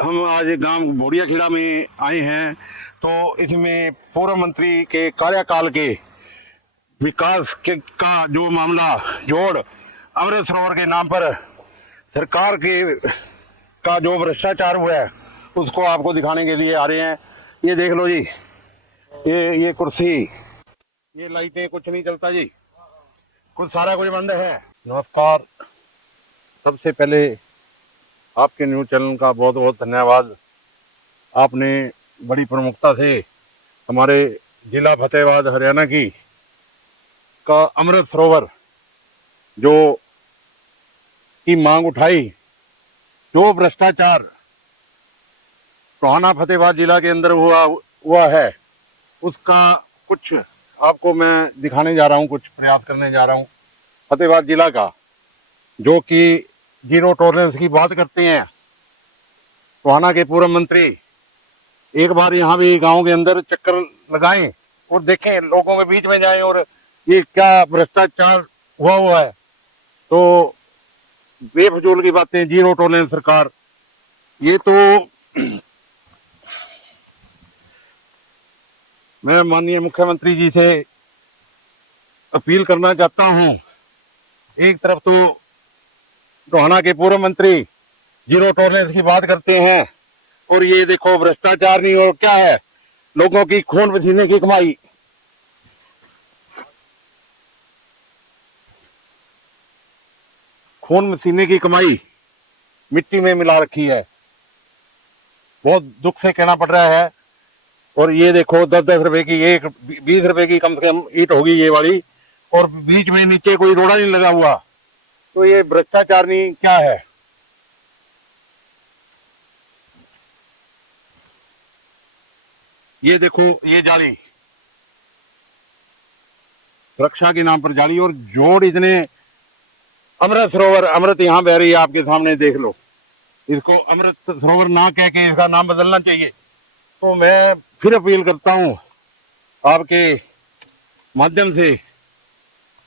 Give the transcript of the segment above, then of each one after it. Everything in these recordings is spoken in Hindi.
हम आज गांव बोड़िया खेड़ा में आए हैं, तो इसमें पूर्व मंत्री के कार्यकाल के विकास के का जो मामला जोड़ अमृत सरोवर के नाम पर सरकार के का जो भ्रष्टाचार हुआ है उसको आपको दिखाने के लिए आ रहे हैं। ये देख लो जी, ये कुर्सी, ये लाइटें, कुछ नहीं चलता जी, कुछ सारा कुछ बंद है। नमस्कार, सबसे पहले आपके न्यूज़ चैनल का बहुत बहुत धन्यवाद। आपने बड़ी प्रमुखता से हमारे जिला फतेहाबाद हरियाणा का अमृत सरोवर जो की मांग उठाई, जो भ्रष्टाचार टोहाना फतेहाबाद जिला के अंदर हुआ है, उसका कुछ आपको मैं दिखाने जा रहा हूँ, कुछ प्रयास करने जा रहा हूँ। फतेहाबाद जिला का जो कि जीरो टॉलरेंस की बात करते हैं, टोहाना के पूर्व मंत्री एक बार यहाँ भी गांव के अंदर चक्कर लगाएं और देखें, लोगों के बीच में जाएं और ये क्या भ्रष्टाचार हुआ है। तो बेफजूल की बातें, जीरो टॉलरेंस सरकार, ये तो मैं माननीय मुख्यमंत्री जी से अपील करना चाहता हूं। एक तरफ तो टोहाना के पूर्व मंत्री जीरो टॉलरेंस की बात करते हैं और ये देखो भ्रष्टाचार नहीं और क्या है, लोगों की खून पसीने की कमाई। खून पसीने की कमाई मिट्टी में मिला रखी है, बहुत दुख से कहना पड़ रहा है। और ये देखो 10-10 रुपए की, एक 20 रुपए की कम से कम ईंट होगी ये वाली, और बीच में नीचे कोई रोड़ा नहीं लगा हुआ। तो ये भ्रष्टाचार नहीं क्या है। ये देखो, ये जाली, सुरक्षा के नाम पर जाली, और जोड़ इतने अमृत सरोवर, अमृत यहाँ बह रही है आपके सामने, देख लो। इसको अमृत सरोवर ना कह के इसका नाम बदलना चाहिए। तो मैं फिर अपील करता हूँ आपके माध्यम से,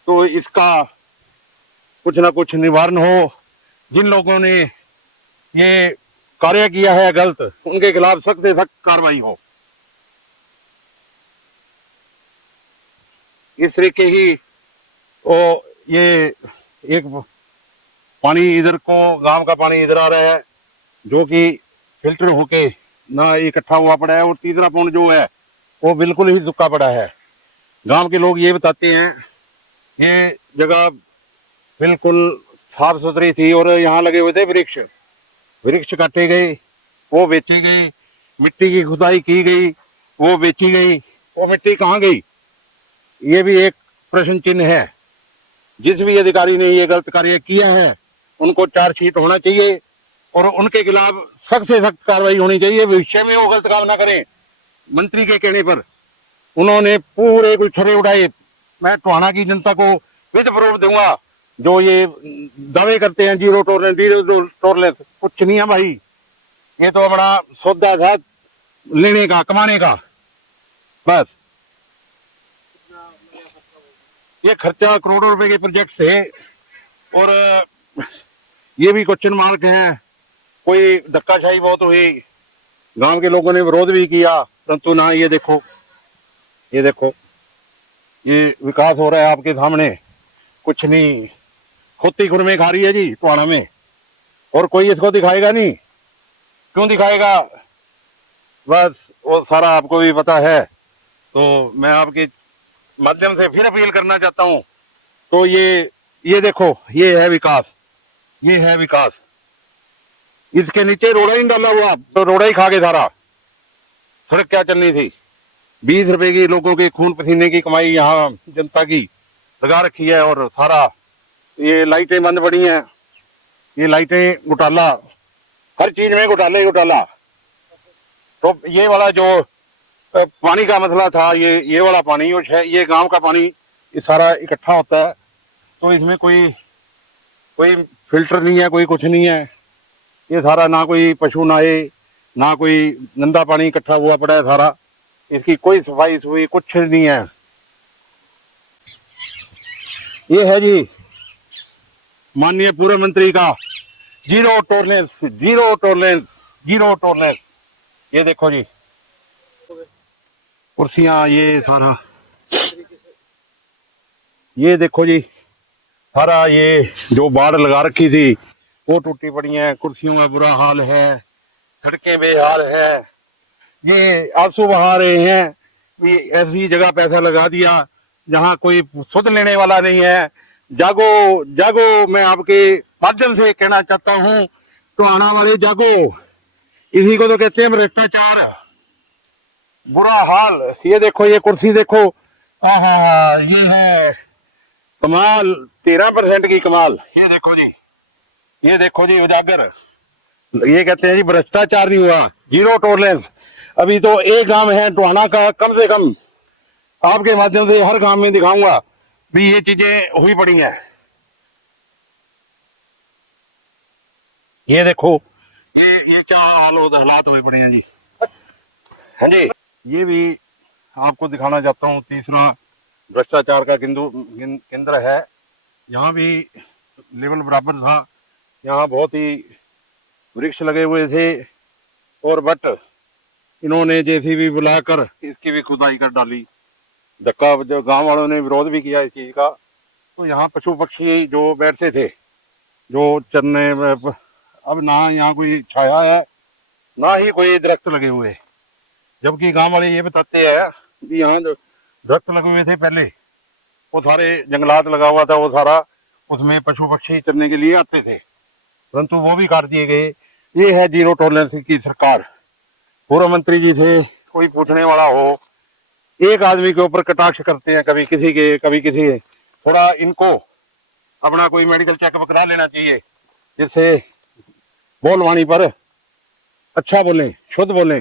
तो इसका कुछ ना कुछ निवारण हो। जिन लोगों ने ये कार्य किया है गलत, उनके खिलाफ सख्त से सख्त कार्रवाई हो। इस तरीके ही ये एक पानी इधर को, गांव का पानी इधर आ रहा है जो कि फिल्टर होके ना इकट्ठा हुआ पड़ा है, और तीसरा पौंड जो है वो बिल्कुल ही सूखा पड़ा है। गांव के लोग ये बताते हैं ये जगह बिल्कुल साफ सुथरी थी और यहाँ लगे हुए थे वृक्ष, वृक्ष काटे गए, वो बेचे गए, मिट्टी की खुदाई की गई, वो बेची गई, वो मिट्टी कहाँ गई, ये भी एक प्रश्न चिन्ह है। जिस भी अधिकारी ने ये गलत कार्य किया है उनको चार्जशीट होना चाहिए और उनके खिलाफ सख्त से सख्त कार्रवाई होनी चाहिए। भविष्य में वो गलत काम ना करें। मंत्री के कहने पर उन्होंने पूरे कुछ छड़े उड़ाए। मैं टोहाना की जनता को विद प्रूफ दूंगा, जो ये दावे करते हैं जीरो टॉलरेंस, कुछ नहीं है भाई। ये तो बड़ा सौदा था लेने का, कमाने का, बस। ये खर्चा करोड़ों रुपए के प्रोजेक्ट से, और ये भी क्वेश्चन मार्क है। कोई धक्काशाही बहुत हुई, गांव के लोगों ने विरोध भी किया, परंतु ना, ये देखो, ये देखो, ये विकास हो रहा है आपके सामने। कुछ नहीं, खोती खुरमे खा रही है जी टोहाना में, और कोई इसको दिखाएगा नहीं। क्यों दिखाएगा, बस वो सारा आपको भी पता है। तो मैं आपके माध्यम से फिर अपील करना चाहता हूँ। तो ये देखो, ये है विकास, ये है विकास। इसके नीचे रोड़ा ही डाला हुआ, तो रोड़ा ही खा के सारा। सड़क क्या चलनी थी, 20 रुपए की लोगों के खून पसीने की कमाई यहाँ जनता की लगा रखी है। और सारा ये लाइटें बंद पड़ी हैं, ये लाइटें घोटाला, हर चीज में घोटाला ही घोटाला। तो ये वाला जो पानी का मसला था, ये वाला पानी, ये गांव का पानी, ये सारा इकट्ठा होता है। तो इसमें कोई फिल्टर नहीं है, कोई कुछ नहीं है। ये सारा, ना कोई पशु नहाए, ना कोई गंदा पानी इकट्ठा हुआ पड़ा है सारा। इसकी कोई सफाई सुई कुछ नहीं है। ये है जी माननीय पूर्व मंत्री का जीरो टॉलरेंस जीरो टॉलरेंस। ये देखो जी कुर्सियां, ये सारा, ये देखो जी सारा, ये जो बाड़ लगा रखी थी वो टूटी पड़ी है, कुर्सियों का बुरा हाल है, सड़कें बेहाल है। ये आंसू बहा रहे हैं कि ऐसी जगह पैसा लगा दिया जहां कोई सुध लेने वाला नहीं है। जागो जागो, मैं आपके माध्यम से कहना चाहता हूं, टोहाना वाले जागो। इसी को तो कहते हैं भ्रष्टाचार, बुरा हाल। ये देखो, ये कुर्सी देखो, आहा, ये है कमाल, 13% की कमाल। ये देखो जी, ये देखो जी उजागर। ये कहते हैं जी भ्रष्टाचार नहीं हुआ, जीरो टॉलरेंस। अभी तो एक गांव है टोहाना का, कम से कम आपके माध्यम से हर गांव में दिखाऊंगा भी ये चीजें हुई पड़ी हैं। ये देखो, ये क्या हालात हुए पड़े हैं जी। हाँ जी, ये भी आपको दिखाना चाहता हूँ। तीसरा भ्रष्टाचार का केंद्र है। यहाँ भी लेवल बराबर था, यहाँ बहुत ही वृक्ष लगे हुए थे, और बट इन्होंने जेसीबी बुलाकर इसकी भी खुदाई कर डाली। धक्का, जो गांव वालों ने विरोध भी किया इस चीज का, तो यहाँ पशु पक्षी जो बैठते थे, जो चरने, अब ना यहाँ कोई छाया है ना ही कोई दरख्त लगे हुए। जबकि गांव वाले ये बताते हैं कि यहाँ जो दरख्त लगे हुए थे पहले, वो सारे जंगलात लगा हुआ था, वो सारा, उसमें पशु पक्षी चरने के लिए आते थे, परंतु वो भी काट दिए गए। ये है जीरो टॉलरेंस की सरकार। पूर्व मंत्री जी थे, कोई पूछने वाला हो, एक आदमी के ऊपर कटाक्ष करते हैं, कभी किसी के कभी किसी के। थोड़ा इनको अपना कोई मेडिकल चेकअप करा लेना चाहिए, जिससे बोलवाणी पर अच्छा बोले, शुद्ध बोले।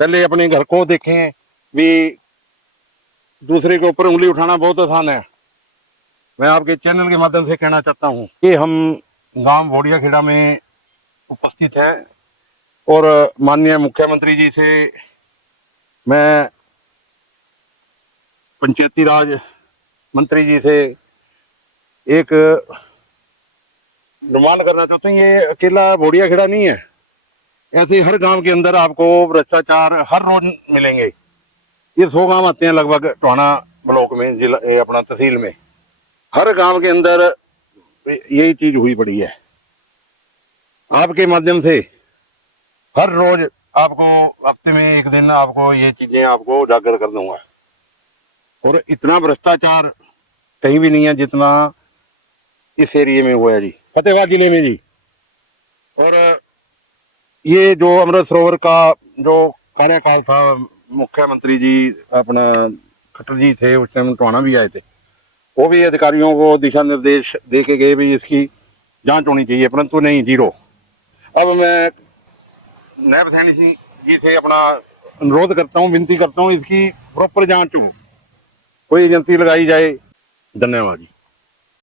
पहले अपने घर को देखें भी, दूसरे के ऊपर उंगली उठाना बहुत आसान है। मैं आपके चैनल के माध्यम से कहना चाहता हूँ कि हम गांव भोड़िया खेड़ा में उपस्थित हैं, और माननीय मुख्यमंत्री जी से मैं, पंचायती राज मंत्री जी से एक डिमांड करना चाहता हूँ। ये अकेला भोड़िया खेड़ा नहीं है, ऐसे हर गांव के अंदर आपको भ्रष्टाचार हर रोज मिलेंगे। ये 100 गांव आते हैं लगभग टोहाना ब्लॉक में, जिला अपना तहसील में। हर गांव के अंदर यही चीज हुई पड़ी है। आपके माध्यम से हर रोज आपको, हफ्ते में एक दिन आपको ये चीजें आपको उजागर कर दूंगा। और इतना भ्रष्टाचार कहीं भी नहीं है जितना इस एरिए में हुआ है जी, फतेहाबाद जिले में जी। और ये जो अमृत सरोवर का जो कार्यकाल था, मुख्यमंत्री जी अपना खट्टर जी थे, उस टाइम टोहाना भी आए थे, वो भी अधिकारियों को दिशा निर्देश दे के गए भी इसकी जांच होनी चाहिए, परंतु नहीं, जीरो। अब मैं नायब सैनी जी से अपना अनुरोध करता हूँ, विनती करता हूँ, इसकी प्रॉपर जांच हो, कोई एजेंसी लगाई जाए। धन्यवाद जी।